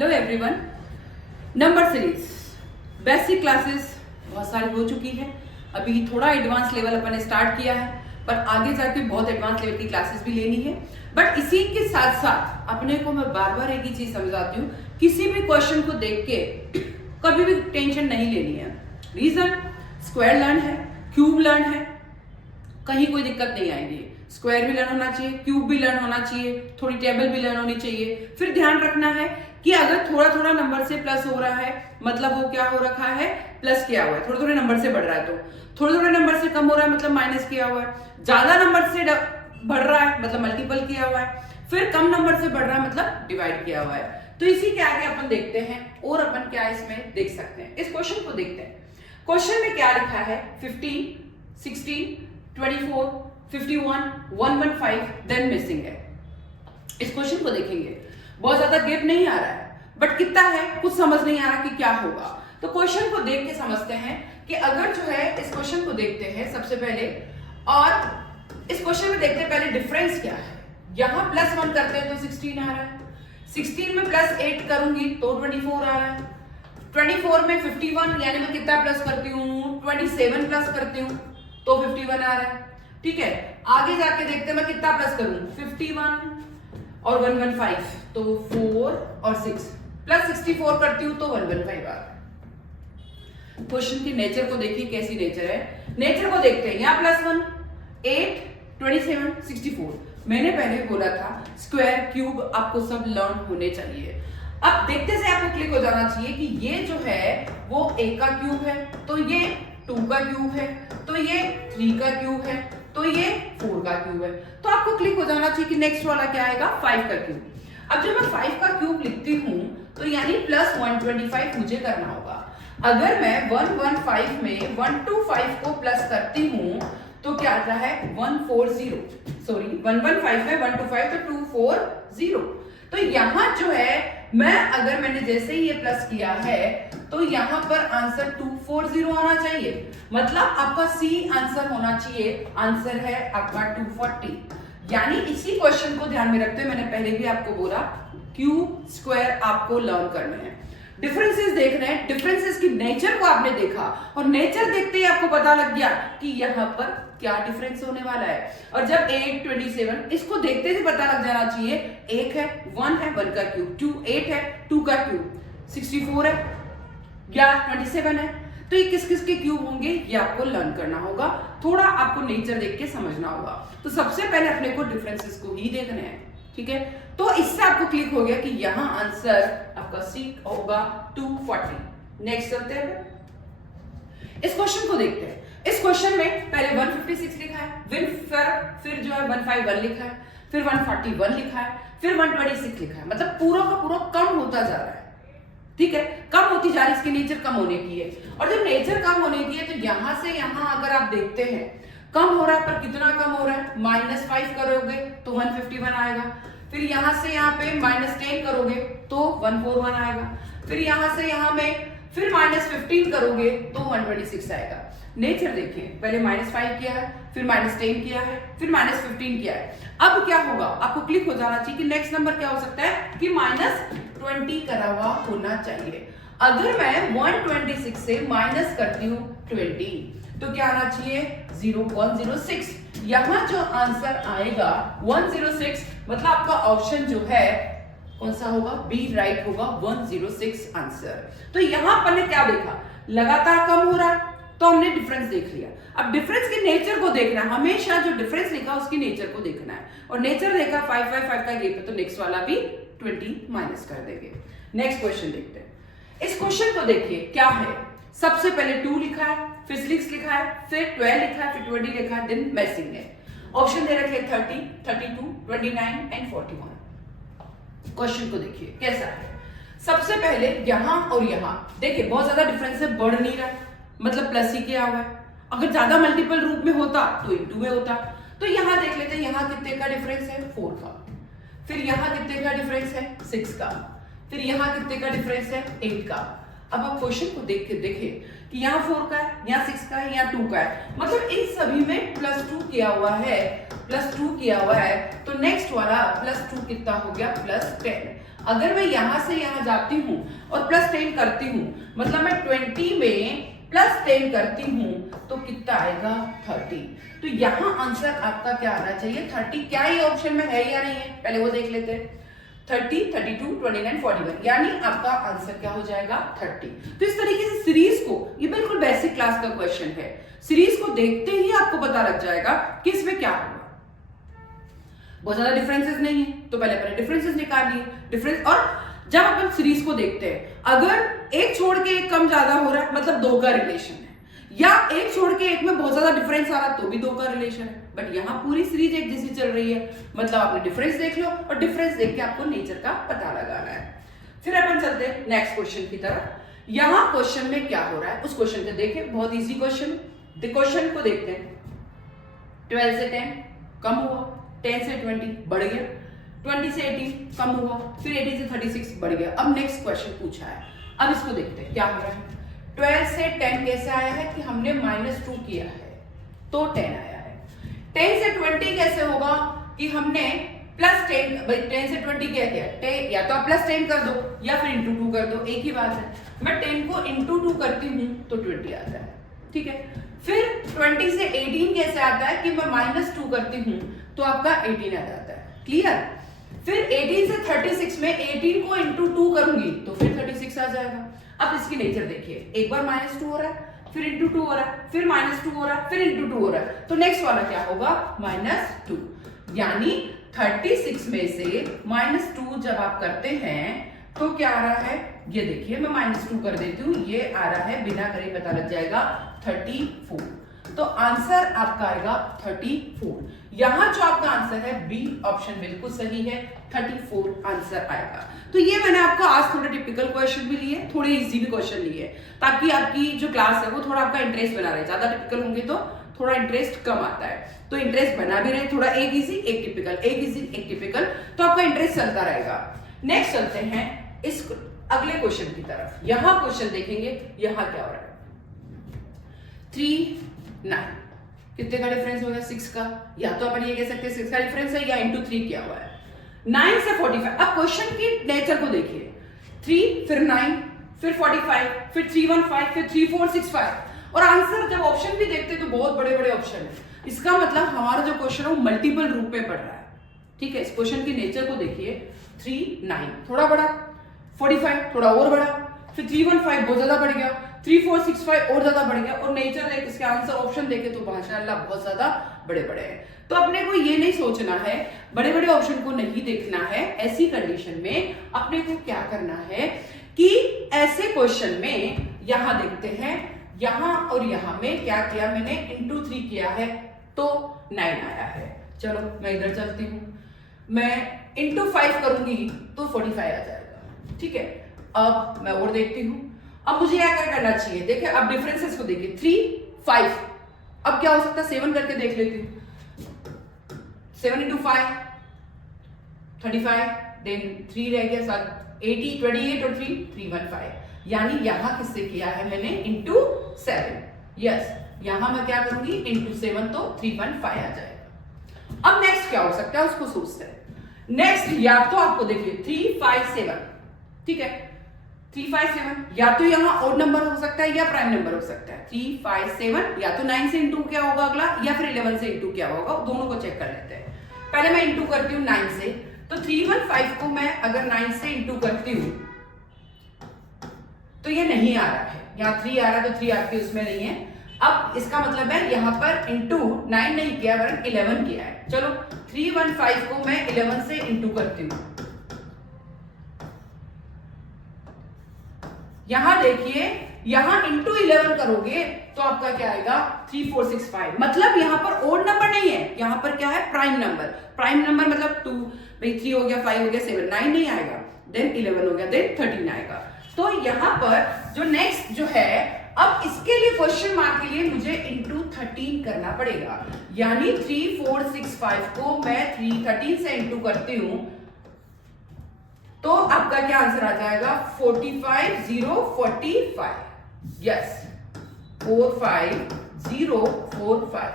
Hello everyone. Number series basic classes बहुत सारी हो चुकी है। अभी थोड़ा एडवांस लेवल अपन ने स्टार्ट किया है, पर आगे जाके बहुत एडवांस लेवल की क्लासेस भी लेनी है। बट इसी के साथ साथ अपने को मैं बार बार एक ही चीज समझाती हूँ, किसी भी क्वेश्चन को देख के कभी भी टेंशन नहीं लेनी है। रीजन, स्क्वायर लर्न है, क्यूब लर्न है, कहीं कोई दिक्कत नहीं आएगी। स्क्वायर भी लर्न होना चाहिए, क्यूब भी लर्न होना चाहिए, थोड़ी टेबल भी लर्न होनी चाहिए। फिर ध्यान रखना है कि अगर थोड़ा थोड़ा नंबर से प्लस हो रहा है मतलब वो क्या हो रखा है, प्लस किया हुआ है। थोड़े थोड़े नंबर से बढ़ रहा है तो थोड़े थोड़े नंबर से कम हो रहा है मतलब माइनस किया हुआ है। ज्यादा नंबर से बढ़ रहा है मतलब मल्टीपल किया हुआ है। फिर कम नंबर से बढ़ रहा है मतलब डिवाइड किया हुआ है। तो इसी के आगे अपन देखते हैं और अपन क्या इसमें देख सकते हैं। इस क्वेश्चन को देखते हैं। क्वेश्चन में क्या लिखा है, 15, 16, 24, 51, 115 देन मिसिंग है। इस क्वेश्चन को देखेंगे, बहुत ज्यादा गैप नहीं आ रहा है, बट कितना है कुछ समझ नहीं आ रहा कि क्या होगा। तो क्वेश्चन को देख के समझते हैं कि अगर जो है इस क्वेश्चन को देखते हैं सबसे पहले, और इस क्वेश्चन में देखते हैं पहले डिफरेंस क्या है। यहां +1 करते हैं तो 16 आ रहा है, 16 में +8 करूंगी तो 24 आ रहा है, 24 में 51 यानी मैं कितना प्लस करती हूँ, 27 प्लस करती हूँ तो 51 आ रहा है। ठीक है, आगे जाके देखते हैं मैं कितना प्लस करूं, 51 और 115 तो 4 और 6 प्लस 64 करती हूं तो 115 आ रहा है। क्वेश्चन की नेचर को देखिए कैसी नेचर है। नेचर को देखते हैं, यहां +1, 8, 27, 64। मैंने पहले बोला था स्क्वायर क्यूब आपको सब लर्न होने चाहिए। अब देखते से आपको क्लिक हो जाना चाहिए कि ये जो है वो a का क्यूब है, तो ये 2 का क्यूब है, तो ये 3 का क्यूब है, तो ये 4 का क्यूब है। तो आपको क्लिक हो जाना चाहिए कि नेक्स्ट वाला क्या आएगा, 5 का क्यूब। अब जब मैं 5 का क्यूब लिखती हूं तो यानी +125 मुझे करना होगा। अगर मैं 115 में 125 को प्लस करती हूं तो क्या आता है 140, सॉरी 115 में 125 तो 240। तो यहां जो है मैं अगर मैंने जैसे ही ये प्लस किया है तो यहां पर आंसर 240 आना चाहिए, मतलब आपका सी आंसर होना चाहिए। आंसर है आपका 240। यानी इसी क्वेश्चन को ध्यान में रखते हुए मैंने पहले भी आपको बोला क्यूब स्क्वायर आपको लर्न करने हैं, डिफरेंसेस देखने हैं। डिफरेंसेस की नेचर को आपने देखा और नेचर देखते ही आपको पता लग गया कि यहाँ पर क्या डिफरेंस होने वाला है। और जब 8, 27 इसको देखते ही पता लग जाना चाहिए, 1 है 1 है 1 का क्यूब, 2 8 है 2 का क्यूब, 64 है या 27 है, तो ये किस किस के क्यूब होंगे ये आपको लर्न करना होगा। थोड़ा आपको नेचर देख के समझना होगा। तो सबसे पहले अपने को डिफरेंसेस को ही देखने हैं, ठीक है। तो इससे आपको क्लिक हो गया कि यहां आंसर आपका सी होगा 240। नेक्स्ट चलते हैं, इस क्वेश्चन को देखते हैं। इस क्वेश्चन में पहले 156 लिखा है, फिर जो है 151 लिखा है, फिर 141 लिखा है, फिर 126 लिखा है, मतलब पूरा का पूरा कम होता जा रहा है। ठीक है, कम होती जा रही है, इसकी नेचर कम होने की है। और जब नेचर कम होने की है तो यहां से यहां अगर आप देखते हैं कम हो रहा है, पर कितना कम हो रहा है, -5 करोगे तो 151 आएगा, फिर यहां से यहां पे -10 करोगे तो 141 आएगा, फिर यहां से यहां में फिर -15 करोगे तो 126 आएगा। नेचर देखिए, पहले -5 किया है, फिर -10 किया है, फिर -15 किया है। अब क्या होगा, आपको क्लिक हो जाना चाहिए कि नेक्स्ट नंबर क्या हो सकता है कि -20 करा हुआ होना चाहिए। अगर मैं 126 से माइनस करती हूँ 20 तो क्या आना चाहिए 0.06। यहां जो आंसर आएगा 106, मतलब आपका ऑप्शन जो है कौन सा होगा, बी राइट होगा, 106 आंसर। तो यहां अपन ने क्या देखा, लगातार कम हो रहा है तो हमने डिफरेंस देख लिया। अब डिफरेंस के नेचर को देखना है, हमेशा जो डिफरेंस लिखा उसकी नेचर को देखना है। और नेचर देखा 5 का गैप है तो नेक्स्ट वाला भी 20 माइनस कर देंगे। नेक्स्ट क्वेश्चन देखते हैं। इस क्वेश्चन को देखिए क्या है, सबसे पहले 2 लिखा है, फिर 6 लिखा है, फिर 12 लिखा है, फिर 20 लिखा है, देन मिसिंग है। ऑप्शन दे रखे 30, 32, 29 एंड 41। क्वेश्चन को देखिए कैसा है। सबसे पहले यहां और यहां देखिए बहुत ज्यादा डिफरेंस है, बढ़ नहीं रहा है, मतलब प्लस ही किया हुआ है। अगर ज्यादा मल्टीपल रूप में होता तो इनटू में होता। तो यहां देख लेते हैं, यहां कितने का डिफरेंस है 4 का, फिर यहां कितने का डिफरेंस है 6 का, फिर यहां कितने का डिफरेंस है 8 का। अब आप क्वेश्चन को देख के देखें कि यहाँ 4 का है, यहाँ 6 का है, यहाँ 2 का है, मतलब इन सभी में +2 किया हुआ है, +2 किया हुआ है। तो नेक्स्ट वाला +2 कितना हो गया +10। अगर मैं यहां से यहां जाती हूं और +10 करती हूं, मतलब मैं 20 में +10 करती हूं तो कितना आएगा 30। तो यहां आंसर आपका क्या आना चाहिए 30। क्या ये ऑप्शन में है या नहीं है, पहले वो देख लेते हैं। 30, 32, 29, 41, यानी आपका आंसर क्या हो जाएगा 30। तो इस तरीके से सीरीज को, ये बिल्कुल बेसिक क्लास का क्वेश्चन है, सीरीज को देखते ही आपको पता लग जाएगा कि इसमें क्या होगा। बहुत ज्यादा डिफरेंसेस नहीं है तो पहले डिफरेंसेस निकाल लिए। डिफरेंस, और जब अपन सीरीज को देखते हैं, अगर एक छोड़ के एक कम ज्यादा हो रहा है मतलब 2 का रिलेशन है, या एक छोड़ के एक में बहुत ज्यादा डिफरेंस आ रहा तो भी 2 का रिलेशन है। बट यहाँ पूरी सीरीज एक जैसी चल रही है, मतलब आपने डिफरेंस देख लो और डिफरेंस देख के आपको नेचर का पता लगाना है। फिर अपन चलते हैं नेक्स्ट क्वेश्चन की तरफ। यहाँ क्वेश्चन में क्या हो रहा है उस क्वेश्चन को देखें, बहुत इजी क्वेश्चन। क्वेश्चन को देखते हैं। 12 से 10 कम हुआ, 10 से 20 बढ़ गया, 20 से 18 कम हुआ, फिर 18 से 36 बढ़ गया। अब नेक्स्ट क्वेश्चन पूछा है, अब इसको देखते हैं क्या हो रहा है। 12 से 10 कैसे आया है कि हमने -2 किया है तो 10 आया है। 10 से 20 कैसे होगा कि हमने +10, भाई 10 से 20 क्या किया, या तो आप +10 कर दो या फिर इंटू 2 कर दो, एक ही बात है। मैं 10 को इंटू 2 करती हूँ तो 20 आता है, ठीक है। फिर 20 से 18 कैसे आता है कि मैं -2 करती हूँ तो आपका 18 आ जाता है, क्लियर। फिर 18 से 36 में 18 को इंटू 2 करूंगी तो फिर 36 आ जाएगा। अब इसकी नेचर देखिए, एक बार -2 हो रहा है, फिर इंटू 2 हो रहा है, फिर -2 हो रहा है, फिर इंटू 2 हो रहा है, तो नेक्स्ट वाला क्या होगा -2। यानी 36 में से -2 जब आप करते हैं तो क्या आ रहा है, ये देखिए मैं -2 कर देती हूँ, ये आ रहा है, बिना करे पता लग जाएगा 34। तो आंसर आपका आएगा 34। यहां जो आपका आंसर है बी ऑप्शन बिल्कुल सही है, 34 आंसर आएगा। तो ये मैंने आपको आज थोड़े टिपिकल क्वेश्चन भी लिए, थोड़े इजी भी क्वेश्चन लिए, ताकि आपकी जो क्लास है वो थोड़ा आपका इंटरेस्ट बना रहे। ज्यादा टिपिकल होंगे तो थोड़ा इंटरेस्ट कम आता है, तो इंटरेस्ट बना भी रहे, थोड़ा एक इजी एक टिपिकल, एक इजी एक टिपिकल, तो आपका इंटरेस्ट चलता रहेगा। नेक्स्ट चलते हैं इस अगले क्वेश्चन की तरफ। यहां क्वेश्चन देखेंगे, यहां क्या हो रहा है, 3, 9 कितने का डिफरेंस हो गया 6 का, या तो अपन ये कह सकते हैं 6 का डिफरेंस है या इंटू 3 किया हुआ है। 9 से 45, अब क्वेश्चन की नेचर को देखिए, 3 फिर 9 फिर 45 फिर 315 फिर 3465, और आंसर जब ऑप्शन भी देखते तो बहुत बड़े बड़े ऑप्शन है। इसका मतलब हमारा जो क्वेश्चन है वो मल्टीपल रूप में पढ़ रहा है, ठीक है। इस क्वेश्चन की नेचर को देखिए, 3, 9 थोड़ा बड़ा, 45 थोड़ा और बड़ा, फिर 315 बहुत ज्यादा बढ़ गया, 3465 और ज्यादा बढ़ गया, और नेचर देख, इसके आंसर ऑप्शन देखे तो माशाअल्लाह बहुत ज्यादा बड़े बड़े हैं। तो अपने को ये नहीं सोचना है, बड़े बड़े ऑप्शन को नहीं देखना है। ऐसी कंडीशन में अपने को क्या करना है कि ऐसे क्वेश्चन में यहां देखते हैं, यहां और यहां में क्या किया मैंने, इंटू 3 किया है तो 9 आया है। चलो मैं इधर चलती हूं, मैं इंटू 5 करूंगी तो 45 आ जाएगा, ठीक है। अब मैं और देखती हूं, अब मुझे क्या करना चाहिए, देखिए अब डिफरेंसेस को देखिए, 3, 5, अब क्या हो सकता है 7 करके देख लेती हूँ। 7 into 5 35, देन 3 रह गया, 80, 28 और 3 315, यानी यहां किससे किया है मैंने, इंटू 7। यस, यहां मैं क्या करूंगी, इंटू 7 तो 315 आ जाएगा। अब नेक्स्ट क्या हो सकता है उसको सोचते हैं। नेक्स्ट या तो आपको देखिए 357, ठीक है, 357 या तो यहाँ ऑड नंबर हो सकता है या प्राइम नंबर हो सकता है। 357 या तो 9 से इंटू क्या होगा अगला, या फिर 11 से इंटू क्या होगा, दोनों को चेक कर लेते हैं। पहले मैं इंटू करती हूँ 9 से, तो 315 को मैं अगर 9 से इंटू करती हूँ तो ये नहीं आ रहा है, यहाँ 3 आ रहा है तो 3 आपके उसमें नहीं है। अब इसका मतलब है यहाँ पर इंटू 9 नहीं किया वरन 11 किया है। चलो 315 को मैं 11 से इंटू करती हूँ, यहां देखिए, यहां इंटू 11 करोगे तो आपका क्या आएगा, 3465। मतलब यहां पर ओड नंबर नहीं है, यहां पर क्या है, प्राइम नंबर। प्राइम नंबर मतलब 2, भाई 3 हो गया, 5 हो गया, 7, 9 नहीं आएगा, देन 11 हो गया, देन 13 आएगा। तो यहां पर जो नेक्स्ट जो है, अब इसके लिए क्वेश्चन मार्क के लिए मुझे इंटू 13 करना पड़ेगा, यानी 3465 को मैं 13 से इंटू करती हूं तो आपका क्या आंसर आ जाएगा, 45045। यस, 45045।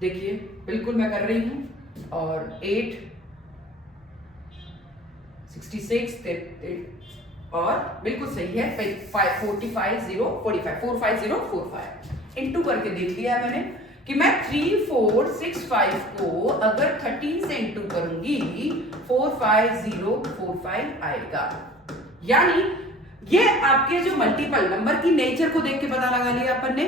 देखिए बिल्कुल मैं कर रही हूं, और 8 66 और बिल्कुल सही है 45045 इंटू करके देख लिया मैंने कि मैं 3465 को अगर 13 से इंटू करूंगी 45045 आएगा। यानी ये आपके जो मल्टीपल नंबर की नेचर को देख के पता लगा लिया अपन ने,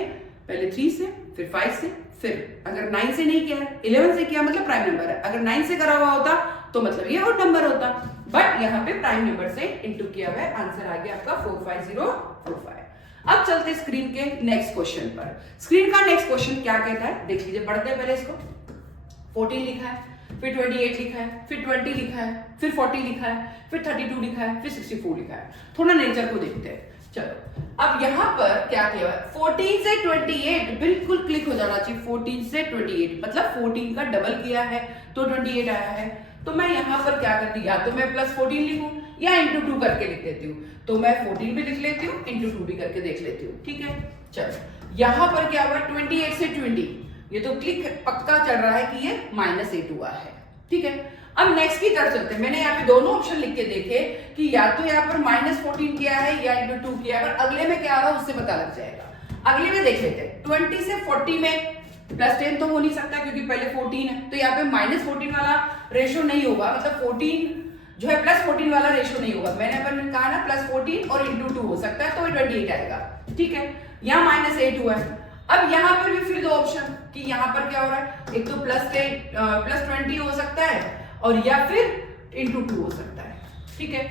पहले 3 से फिर 5 से, फिर अगर 9 से नहीं किया है 11 से किया मतलब प्राइम नंबर है, अगर 9 से करा हुआ होता तो मतलब ये और नंबर होता, बट यहाँ पे प्राइम नंबर से इंटू किया हुआ है, आंसर आ गया आपका 45045। अब चलते स्क्रीन के नेक्स्ट क्वेश्चन पर। स्क्रीन का नेक्स्ट क्वेश्चन क्या कहता है देख लीजिए, पढ़ते हैं पहले इसको। 14 लिखा है, फिर 28 लिखा है, फिर 20 लिखा है, फिर 40 लिखा है, फिर 32 लिखा है, फिर 64 लिखा है। थोड़ा नेचर को देखते हैं। चलो अब यहाँ पर क्या किया है, 14 से 28 बिल्कुल क्लिक हो जाना चाहिए। 14 से 28 मतलब 14 का डबल किया है तो 28 आया है। तो मैं यहाँ पर क्या करती हूँ, या तो मैं प्लस 14 लिखूं या इंटू 2 करके लिख देती हूँ। तो मैं 14 भी लिख लेती हूँ, इंटू 2 भी करके देख लेती हूँ। ठीक है, चलो यहाँ पर क्या हुआ, 28 से 20, ये तो क्लिक पक्का चल रहा है कि ये -8 हुआ है। ठीक है, अब नेक्स्ट की तरफ चलते हैं। मैंने यहाँ पे दोनों ऑप्शन लिख के देखे कि या तो यहाँ पर -14 किया है या इंटू 2 किया है, पर अगले में क्या आ रहा है उससे पता लग जाएगा। अगले में देख लेते हैं। 20 से 40 में +10 तो हो नहीं सकता क्योंकि पहले 14 है, तो यहाँ पे -14 वाला रेशो नहीं होगा, मतलब 14 जो है +14 वाला रेशो नहीं होगा। मैंने अपन कहा ना +14 और इंटू 2 हो सकता है, तो 28 आएगा। ठीक है, यहाँ -8 हुआ है। अब यहाँ पर भी फिर दो ऑप्शन कि यहाँ पर क्या हो रहा है, एक तो +20 हो सकता है और या फिर इंटू 2 हो सकता है। ठीक है,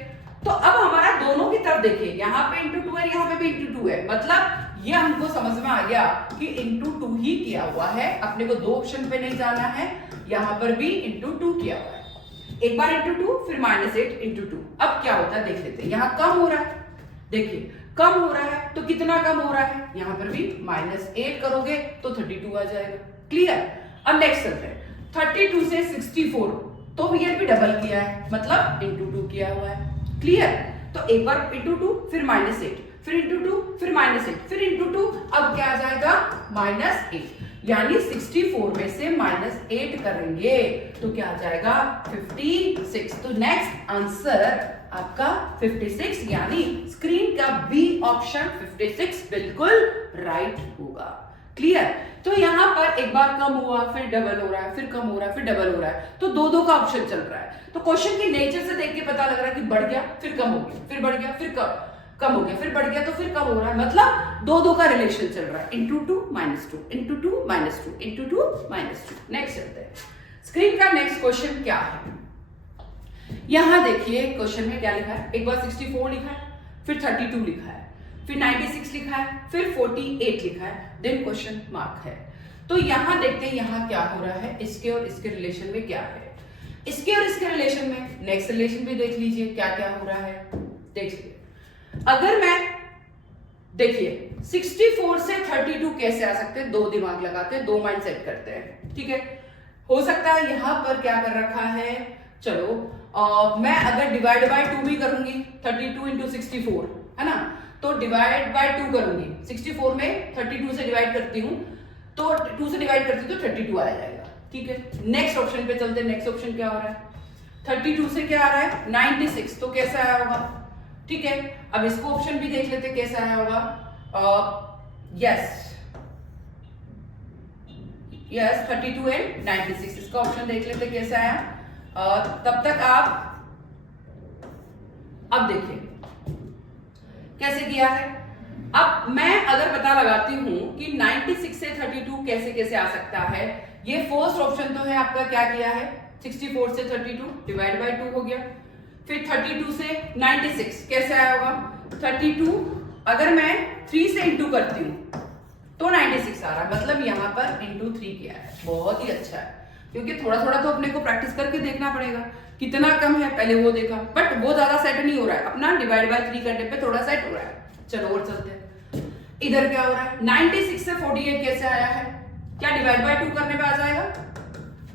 तो अब हमारा दोनों की तरफ देखिए, यहाँ पे इंटू 2 है, यहाँ पे भी इंटू 2 है, मतलब ये हमको समझ में आ गया कि इंटू 2 ही किया हुआ है। अपने को दो ऑप्शन पे नहीं जाना है, यहाँ पर भी इंटू 2 किया हुआ है। एक बार इंटू 2 फिर -8 इंटू 2। अब क्या होता है देख लेते हैं। यहाँ कम हो रहा है, देखिए कम हो रहा है तो कितना कम हो रहा है, यहाँ पर भी -8 करोगे तो 32 आ जाएगा। क्लियर। अब नेक्स्ट चलते हैं। 32 से 64 तो ये भी डबल किया है, मतलब इंटू 2 किया हुआ है। क्लियर। तो एक बार इंटू 2 फिर -8 फिर इंटू 2 फिर -8 फिर इंटू 2, अब क्या आ जाएगा -8, यानी 64 में से -8 करेंगे तो क्या आ जाएगा 56। तो नेक्स्ट आंसर आपका 56, यानी स्क्रीन का बी ऑप्शन 56 बिल्कुल राइट होगा। क्लियर। तो यहाँ पर एक बार कम हुआ फिर डबल हो रहा है, फिर कम हो रहा है, फिर डबल हो रहा है, तो दो का ऑप्शन चल रहा है। तो क्वेश्चन की नेचर से देख के पता लग रहा है कि बढ़ गया फिर कम हो गया, फिर बढ़ गया फिर कम हो गया, फिर बढ़ गया तो फिर कम हो रहा है, मतलब दो का रिलेशन चल रहा है। Into 2 -2 into 2 -2 into 2 -2। नेक्स्ट चलते हैं। स्क्रीन का नेक्स्ट क्वेश्चन क्या है, यहां देखिए क्वेश्चन में क्या लिखा है। एक बार 64 लिखा है, फिर 32 लिखा है, फिर 96 लिखा है, फिर 48 लिखा है, देन क्वेश्चन मार्क है। तो यहां देखते हैं यहां क्या हो रहा है, इसके और इसके रिलेशन में क्या है। इसके और इसके रिलेशन में नेक्स्ट रिलेशन भी देख लीजिए क्या क्या हो रहा है। देखिए अगर मैं देखिए 64 से 32 कैसे आ सकते हैं, दो दिमाग लगाते हैं, दो माइंड सेट करते हैं। ठीक है, हो सकता है यहां पर क्या कर रखा है, चलो मैं अगर डिवाइड बाय 2 भी करूंगी, 32 इंटू 64 है ना, तो डिवाइड बाय 2 करूंगी। 64 में 32 से डिवाइड करती हूं तो 2 से डिवाइड करती हूं तो 32 आ जाएगा। ठीक है, नेक्स्ट ऑप्शन पे चलते हैं। नेक्स्ट ऑप्शन क्या हो रहा है, 32 से क्या आ रहा है 96, तो कैसा आया होगा। ठीक है, अब इसको ऑप्शन भी देख लेते कैसा आया होगा। यस 32 एंड 96, इसका ऑप्शन देख लेते कैसा आया। तब तक आप अब देखिए कैसे किया है। अब मैं अगर पता लगाती हूं कि 96 से 32 कैसे कैसे आ सकता है, ये फर्स्ट ऑप्शन तो है आपका, क्या किया है 64 से 32 डिवाइड बाय 2 हो गया, फिर 32 से 96 कैसे आया होगा 32, अगर मैं 3 से इंटू करती हूं तो 96 आ रहा है, मतलब यहां पर इंटू 3 किया है। बहुत ही अच्छा है, क्योंकि थोड़ा थोड़ा तो अपने को प्रैक्टिस करके देखना पड़ेगा कितना कम है, पहले वो देखा बट वो ज्यादा सेट नहीं हो रहा है, अपना डिवाइड बाय 3 करने पे थोड़ा सेट हो रहा है। चलो और चलते हैं, इधर क्या हो रहा है 96 से 48 कैसे आया है, क्या डिवाइड बाय 2 करने पे आ जाएगा।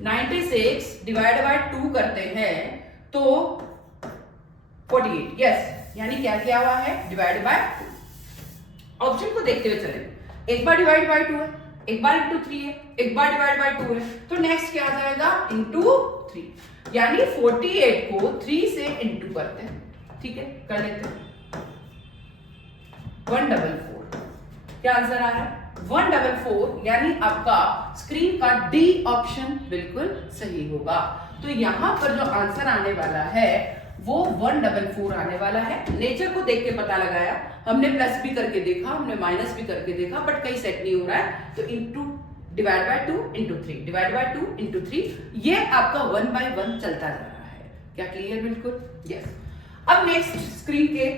96 डिवाइड बाय 2 करते हैं तो 48, यस, यानी क्या किया हुआ है डिवाइड बाय 2। ऑप्शन को देखते हुए चले, एक बार डिवाइड बाय 2 है एक बार इंटू 3 है, एक बार डिवाइड बाय 2 है, तो नेक्स्ट क्या आ जाएगा इंटू 3, यानी 48 को 3 से इंटू करते हैं, ठीक है, कर लेते हैं 144। क्या आंसर आ रहा है 144, यानी आपका स्क्रीन का डी ऑप्शन बिल्कुल सही होगा। तो यहां पर जो आंसर आने वाला है वो 144 आने वाला है। नेचर को देख के पता लगाया, हमने प्लस भी करके देखा, हमने माइनस भी करके देखा, बट कहीं सेट नहीं हो रहा है, तो into divide by 2 into 3 divide by 2 into 3, ये आपका 1 बाय 1 चलता जा रहा है। क्या क्लियर? बिल्कुल यस। अब नेक्स्ट स्क्रीन के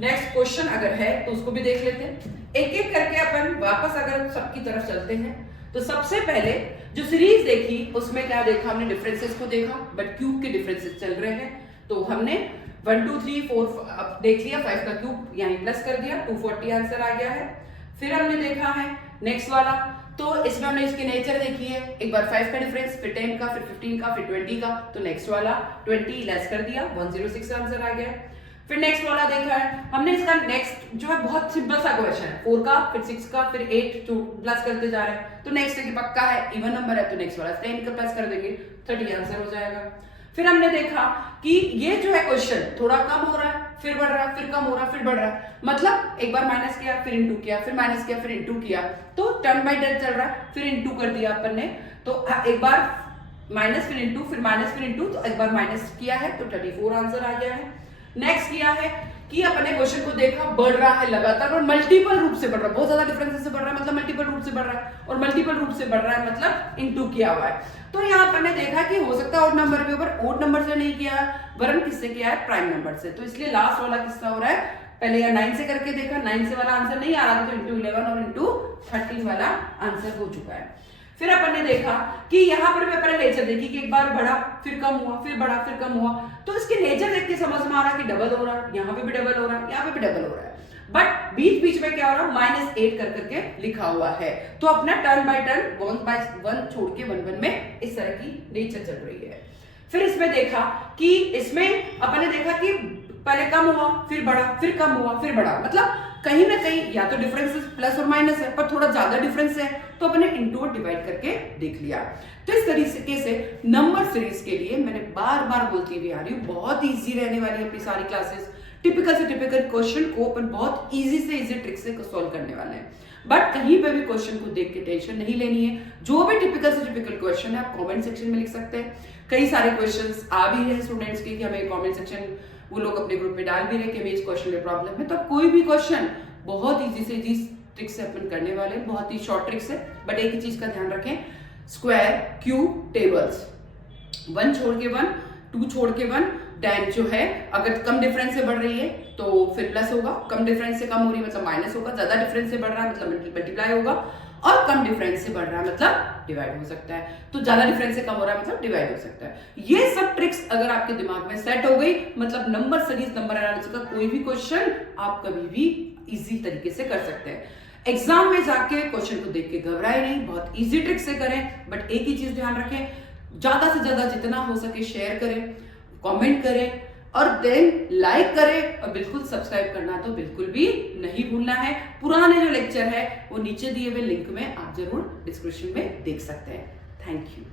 नेक्स्ट क्वेश्चन अगर है तो उसको भी देख लेते हैं। एक एक करके अपन वापस अगर सबकी तरफ चलते हैं, तो सबसे पहले जो सीरीज देखी उसमें क्या देखा हमने, डिफरेंसेस को देखा, बट क्यूब के डिफरेंसेस चल रहे हैं, तो हमने 1 2 3 4 देख लिया, 5 का क्यूब यानी प्लस कर दिया, 240 आंसर आ गया है। फिर हमने देखा है नेक्स्ट वाला, तो इसमें हमने इसकी नेचर देखी है, एक बार 5 का डिफरेंस, फिर 10 का, फिर 15 का, फिर 20 का, तो नेक्स्ट वाला 20 लेस कर दिया, 106 आंसर आ गया। फिर नेक्स्ट वाला देखा है हमने, इसका नेक्स्ट जो है बहुत सिंपल सा क्वेश्चन है, 4 का, फिर 6 का, फिर 8 जो प्लस करते जा रहे हैं, तो नेक्स्ट है कि पक्का है इवन नंबर है, तो नेक्स्ट वाला 10 का प्लस कर देंगे, 30 आंसर हो जाएगा। फिर हमने देखा कि ये जो है क्वेश्चन थोड़ा कम हो रहा है, फिर बढ़ रहा है, फिर कम हो रहा है, फिर बढ़ रहा है, मतलब एक बार माइनस किया, फिर इंटू किया, फिर माइनस किया, फिर इंटू किया, तो टर्न बाय टर्न चल रहा है, फिर इंटू कर दिया अपन ने, तो एक बार माइनस फिर इंटू, फिर माइनस फिर इंटू, तो एक बार माइनस किया है तो 34 आंसर आ गया है। नेक्स्ट किया है कि अपने क्वेश्चन को देखा, बढ़ रहा है लगातार और मल्टीपल रूप से बढ़ रहा है, बहुत ज्यादा डिफरेंस से बढ़ रहा है, मतलब मल्टीपल रूप से बढ़ रहा है, और मल्टीपल रूप से बढ़ रहा है मतलब इंटू किया हुआ है। तो यहाँ पर ने देखा कि हो सकता है ऑड नंबर के ऊपर, ऑड नंबर से नहीं किया, वरन किससे किया है, प्राइम नंबर से, तो इसलिए लास्ट वाला किसका हो रहा है, पहले या 9 से करके देखा, 9 से वाला आंसर नहीं आ रहा था, तो इंटू 11 और इंटू 13 वाला आंसर हो चुका है। फिर अपन ने देखा कि यहाँ पर भी अपन ने नेचर देखी कि एक बार बढ़ा, फिर कम हुआ, फिर बढ़ा, फिर कम हुआ, तो इसके नेचर देख के समझ में आ रहा कि डबल हो रहा है, यहाँ पे भी डबल हो रहा है, यहाँ पे भी डबल हो रहा है, बट बीच बीच में क्या हो रहा है, -8 कर करके लिखा हुआ है, तो अपना टर्न बाय टर्न 1 बाय 1 छोड़ के 1 1 में इस तरह की नेचर चल रही है। फिर इसमें देखा कि इसमें अपन ने देखा कि पहले कम हुआ, फिर बढ़ा, फिर कम हुआ, फिर बढ़ा, मतलब कहीं ना कहीं या तो डिफरेंस प्लस और माइनस है, पर थोड़ा ज्यादा डिफरेंस है, तो अपने इंटू और डिवाइड करके देख लिया। तो इस तरीके से नंबर सीरीज के लिए मैंने बार बार बोलती हुई आ रही हूँ, बहुत इजी रहने वाली है अपनी सारी क्लासेस। टिपिकल से टिपिकल क्वेश्चन को अपन बहुत इजी से इजी ट्रिक से सॉल्व करने वाले हैं, बट कहीं पे भी क्वेश्चन को देख के टेंशन नहीं लेनी है। जो भी टिपिकल से टिपिकल क्वेश्चन है आप कमेंट सेक्शन में लिख सकते हैं। कई सारे क्वेश्चंस आ भी रहे स्टूडेंट्स के कि हमें कमेंट सेक्शन वो लोग अपने ग्रुप में डाल भी रहे कि हमें इस क्वेश्चन में प्रॉब्लम है, तो कोई भी क्वेश्चन बहुत इजी से इजी ट्रिक से अपन करने वाले हैं, बहुत ही शॉर्ट ट्रिक से, बट एक ही चीज का ध्यान रखें, स्क्वायर, क्यूब, टेबल्स, 1 छोड़ के 1, 2 छोड़ के 1, देन जो है अगर कम डिफरेंस से बढ़ रही है तो फिर प्लस होगा, कम डिफरेंस से कम हो रही है मतलब माइनस होगा, ज्यादा डिफरेंस से बढ़ रहा है मतलब मल्टीप्लाई होगा, और कम डिफरेंस से बढ़ रहा है मतलब डिवाइड हो सकता है, तो ज्यादा डिफरेंस से कम हो रहा है मतलब डिवाइड हो सकता है। ये सब ट्रिक्स अगर आपके दिमाग में सेट हो गई, मतलब नंबर सीरीज, नंबर एनालिसिस का कोई भी क्वेश्चन आप कभी भी इजी तरीके से कर सकते हैं। एग्जाम में जाके क्वेश्चन को देख के घबराए नहीं, बहुत इजी ट्रिक से करें, बट एक ही चीज ध्यान रखें, ज्यादा से ज्यादा जितना हो सके शेयर करें, कमेंट करें, और देन लाइक करें, और बिल्कुल सब्सक्राइब करना तो बिल्कुल भी नहीं भूलना है। पुराने जो लेक्चर है वो नीचे दिए हुए लिंक में आप जरूर डिस्क्रिप्शन में देख सकते हैं। Thank you.